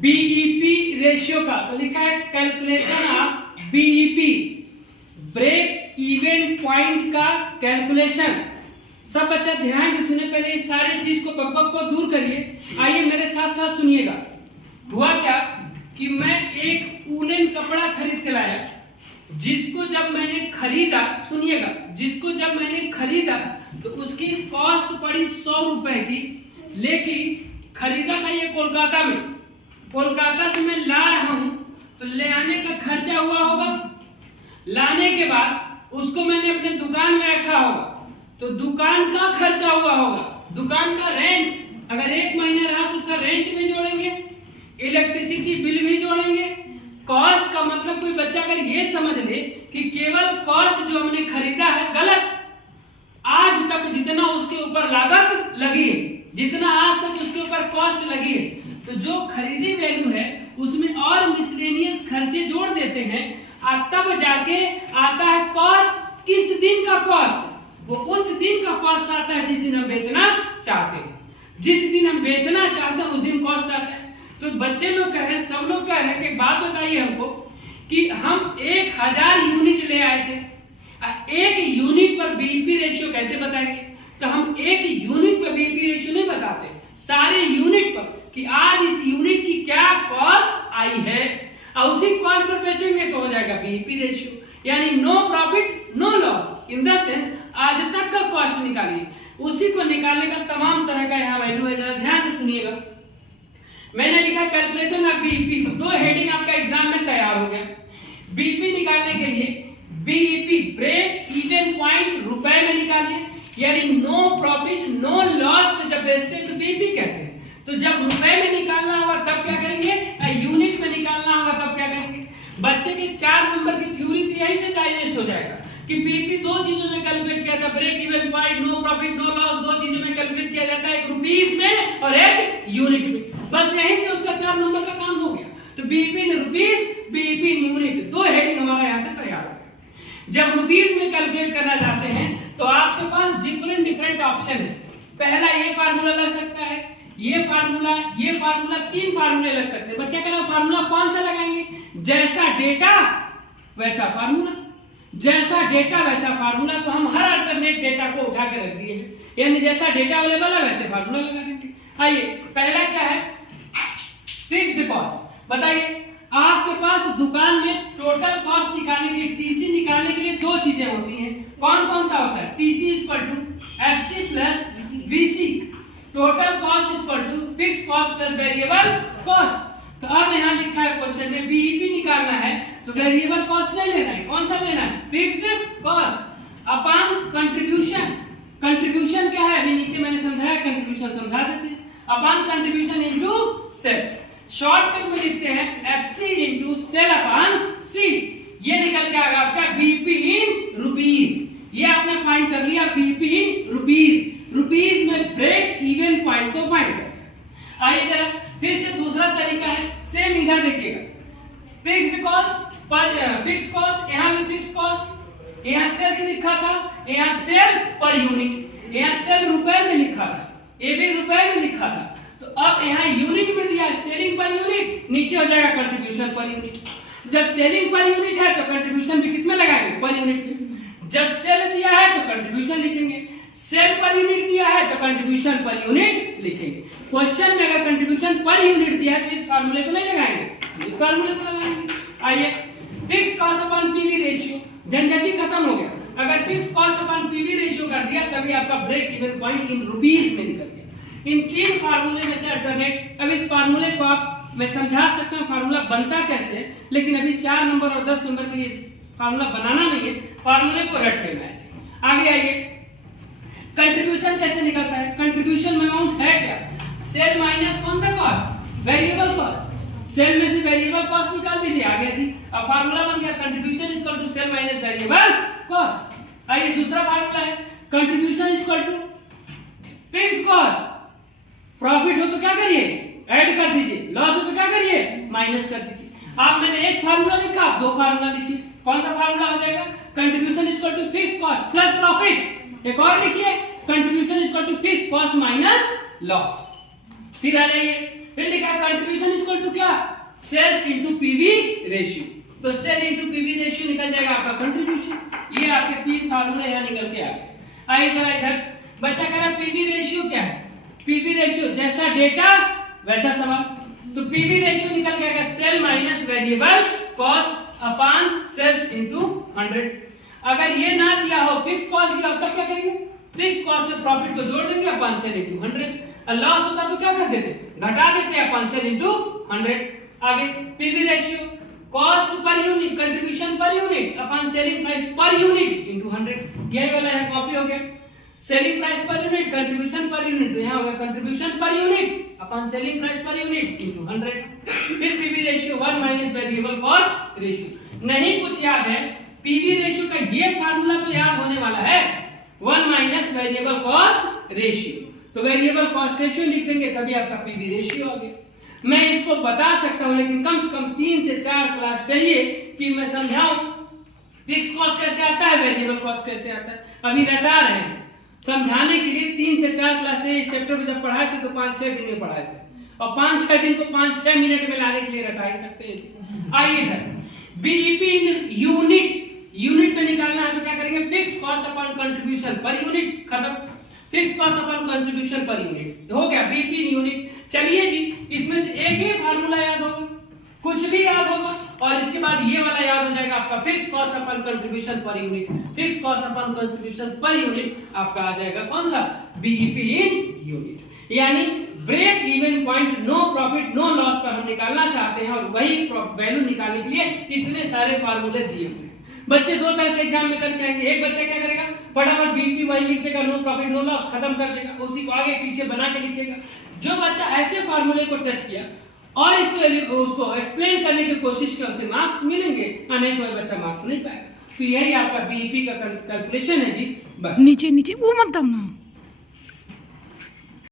BEP ratio का, तो लिखा है calculation of BEP, break even point का कैलकुलेशन। सब बच्चा ध्यान से सुने, पहले इस सारी चीज को बकबक को दूर करिए। आइए मेरे साथ साथ सुनिएगा। हुआ क्या कि मैं एक ऊलन कपड़ा खरीद के लाया, जिसको जब मैंने खरीदा, सुनिएगा, जिसको जब मैंने खरीदा तो उसकी कॉस्ट पड़ी 100 रुपए की, लेकिन खरीदा था ये कोलकाता में, कोलकाता से मैं ला रहा हूं तो ले आने का खर्चा हुआ होगा, लाने के बाद उसको मैंने अपने दुकान में रखा होगा तो दुकान का खर्चा हुआ होगा, दुकान का रेंट अगर 1 महीना रहा तो उसका रेंट भी जोड़ेंगे, इलेक्ट्रिसिटी बिल भी जोड़ेंगे। कॉस्ट का मतलब कोई बच्चा अगर ये समझ ले कि केवल कॉस्ट जो हमने खरीदा है गलत, आज तक जितना उसके ऊपर लागत लगी है, जितना आज तक उसके ऊपर कॉस्ट लगी है, तो जो खरीदी वैल्यू है उसमें और मिसलेनियस खर्चे जोड़ देते हैं, तब जाके आता है कॉस्ट। किस दिन का कॉस्ट? वो उस दिन का कॉस्ट आता है जिस दिन हम बेचना चाहते हैं, जिस दिन हम बेचना चाहते हैं उस दिन कॉस्ट आता है। तो बच्चे लोग कह रहे हैं, सब लोग कह रहे हैं कि बात बताइए हमको कि हम 1000 यूनिट ले आए थे, एक यूनिट पर बीईपी रेशियो कैसे बताएंगे? तो हम एक यूनिट पर बीईपी रेशियो नहीं बताते, सारे यूनिट पर कि आज इस यूनिट की क्या कॉस्ट आई है और उसी कॉस्ट पर बेचेंगे तो हो जाएगा बीईपी रेशियो, यानी no profit no loss. In the sense आज तक का कॉस्ट निकालिए, उसी को निकालने का तमाम तरह का यहाँ वैल्यू है। जरा ध्यान से सुनिएगा, मैंने लिखा कैलकुलेशन ऑफ बीईपी, तो 2 हेडिंग आपका एग्जाम में तैयार हो गया। बीईपी निकालने के लिए बीईपी ब्रेक इवन पॉइंट रुपए में निकालिए, यानी नो प्रॉफिट नो लॉस में जब बेचते हैं तो बीईपी कहते हैं। तो जब रुपए में निकालना होगा तब क्या करेंगे, यूनिट में निकालना होगा तब क्या करेंगे। बच्चे के 4 नंबर की थ्योरी तो यही से डाइजेस्ट हो जाएगा कि बीईपी 2 चीजों में कैलकुलेट किया जाता है, break even point no profit no loss 2 चीजों में कैलकुलेट किया जाता है, एक रुपीस में और एक यूनिट में। बस यहीं से उसका 4 नंबर का काम हो गया। तो BEP in rupees, BEP in unit, 2 heading हमारा यहाँ से तैयार हो गया। जब रुपीस में कैलकुलेट करना चाहते हैं तो आपके पास डिफरेंट ऑप्शन है। पहला ये फार्मूला लग सकता है, ये फार्मूला 3 फार्मूले लग सकते हैं। बच्चा कह रहा है फार्मूला कौन सा लगाएंगे? जैसा डेटा वैसा फार्मूला, जैसा डेटा वैसा फार्मूला। तो हम हर अल्टरनेट डेटा को उठा के रख दिए हैं, यानी जैसा डेटा अवेलेबल है वैसे फार्मूला लगा देंगे। आइए, पहला क्या है, फिक्स्ड कॉस्ट। बताइए, आपके पास दुकान में टोटल कॉस्ट निकालने के लिए, टीसी निकालने के लिए 2 चीजें होती हैं। कौन कौन सा होता है? TC equal to FC plus VC, total cost equal to fixed cost plus variable cost. तो अब यहाँ लिखा है क्वेश्चन में बीईपी निकालना है तो वेरिएबल कॉस्ट नहीं लेना है, कौन सा लेना है? Fixed cost upon contribution. Contribution क्या है? अभी नीचे मैंने समझाया, कंट्रीब्यूशन समझा देते हैं। Upon contribution into sale, shortcut में लिखते हैं FC into sale upon C. ये निकल के आएगा आपका बीईपी इन रुपीस। ये आपने फाइंड कर लिया बीईपी इन रुपीस। रुपीस में ब्रेक इवन पॉइंट को फाइंड कर। आइए जरा फिर से दूसरा तरीका है, सेम इधर देखिएगा, fixed cost per fixed cost, यहाँ भी फिक्स्ड कॉस्ट, यहाँ सेल्स लिखा था, यहाँ सेल पर यूनिट, यहाँ सेल रुपए में लिखा था, ये भी रुपए में लिखा था। तो अब यहाँ यूनिट में दिया है सेलिंग पर यूनिट, नीचे हो जाएगा कंट्रीब्यूशन पर यूनिट। जब सेलिंग पर यूनिट है तो कंट्रीब्यूशन भी किसमें लगाएंगे? पर यूनिट में। जब सेल दिया है तो कंट्रीब्यूशन लिखेंगे, सेल पर यूनिट दिया है तो कंट्रीब्यूशन पर यूनिट लिखेंगे। क्वेश्चन में अगर कंट्रीब्यूशन पर यूनिट दिया है तो इस फार्मूले को नहीं लगाएंगे, इस फार्मूले को लगाएंगे। आइए, fixed cost upon PV ratio, झंझट ही खत्म हो गया। अगर fixed cost upon PV ratio कर दिया तभी आपका break even point in rupees में निकल गया। इन 3 फार्मूले में से अल्टरनेट, अब इस फार्मूले को आप मैं समझा सकता हूँ फार्मूला बनता कैसे है, लेकिन अभी 4 नंबर और 10 नंबर के लिए फार्मूला बनाना नहीं है, फार्मूले को रट लेना है। आगे आइए, कंट्रीब्यूशन कैसे निकलता है? कंट्रीब्यूशन में अमाउंट है क्या? सेल माइनस कौन सा कॉस्ट? Variable cost. सेल में से वेरिएबल कॉस्ट निकाल दीजिए, आ गया जी। अब फार्मूला बन गया contribution equal to sale minus variable cost. आइए दूसरा फार्मूला है contribution equal to fixed cost. Profit हो तो क्या करिए? ऐड कर दीजिए, लॉस हो तो क्या करिए? माइनस कर दीजिए। आप मैंने एक फार्मूला लिखा, आप 2 फार्मूला लिखिए। कौन सा फार्मूला हो जाएगा? Contribution equal to fixed cost plus profit. एक और लिखिए, contribution equal to fixed cost minus loss. फिर आ जाइए, फिर लिखा कंट्रीब्यूशन इक्वल टू क्या, सेल्स इनटू पीवी रेशियो। तो सेल इनटू पीवी रेशियो निकल जाएगा आपका कंट्रीब्यूशन। ये आपके तीन फार्मूले यहां निकल के आ गए। आइए जरा इधर बच्चा कह रहा पीवी रेशियो क्या है, पीवी रेशियो जैसा डेटा वैसा सवाल। तो पीवी रेशियो निकल के आएगा sale minus variable cost upon sales into 100। अगर ये ना दिया हो, फिक्स कॉस्ट दिया हो, तब क्या करेंगे, फिक्स कॉस्ट में प्रॉफिट को जोड़ देंगे अपॉन सेल इनटू 100। और लॉस होता तो क्या कर देते, घटा देते अपॉन सेल इनटू 100। आगे PV ratio cost per unit, contribution per unit upon selling price per unit into 100। यही वाला है, कॉपी हो गया। Selling price per unit, contribution per unit, तो यहां होगा contribution per unit upon selling price per unit into 100। फिर PV ratio 1 minus variable cost ratio. नहीं कुछ याद है, पीवी रेशियो का ये फार्मूला तो याद होने वाला है, 1 माइनस वेरिएबल कॉस्ट रेशियो। तो वेरिएबल कॉस्ट रेशियो लिख देंगे, तभी आपका पीवी रेशियो आ गया। मैं इसको बता सकता हूं, लेकिन कम से कम 3 से 4 क्लास चाहिए कि मैं समझाऊं फिक्स कॉस्ट कैसे आता है, वेरिएबल कॉस्ट कैसे आता है। अभी रटा रहे हैं समझाने के लिए। 3 से 4 क्लास इस चैप्टर में जब पढ़ाए थे तो 5-6 दिन में पढ़ाए थे, और 5-6 दिन को 5-6 मिनट में लाने के लिए रटा ही सकते हैं। आइए इधर बीईपी यूनिट, यूनिट में निकालना है तो क्या करेंगे, fix cost upon contribution per unit, खत्म। Fix cost upon contribution per unit हो गया बीईपी यूनिट। चलिए जी, इसमें से एक ही फार्मूला याद होगा, कुछ भी याद होगा, और इसके बाद ये वाला याद हो जाएगा आपका fix cost upon contribution per unit. Fix cost upon contribution per unit आपका आ जाएगा कौन सा, बीईपी इन यूनिट। यानी break even point, no profit no loss पर हम निकालना चाहते हैं, और वही वैल्यू निकालने के लिए इतने सारे फार्मूले दिए हुए हैं। बच्चे दो तरह से एग्जाम में करके आएंगे। एक बच्चा क्या करेगा, फटाफट बीईपी वही लिख देगा, नो प्रॉफिट नो लॉस, खत्म कर देगा, उसी को आगे पीछे बना के लिखेगा। जो बच्चा ऐसे फार्मूले को टच किया और इसको उसको एक्सप्लेन करने की कोशिश किया, उसे मार्क्स मिलेंगे, और नहीं तो बच्चा मार्क्स नहीं पाएगा। तो यही आपका बीईपी का कैलकुलेशन है जी। बस नीचे नीचे वो मत दबना।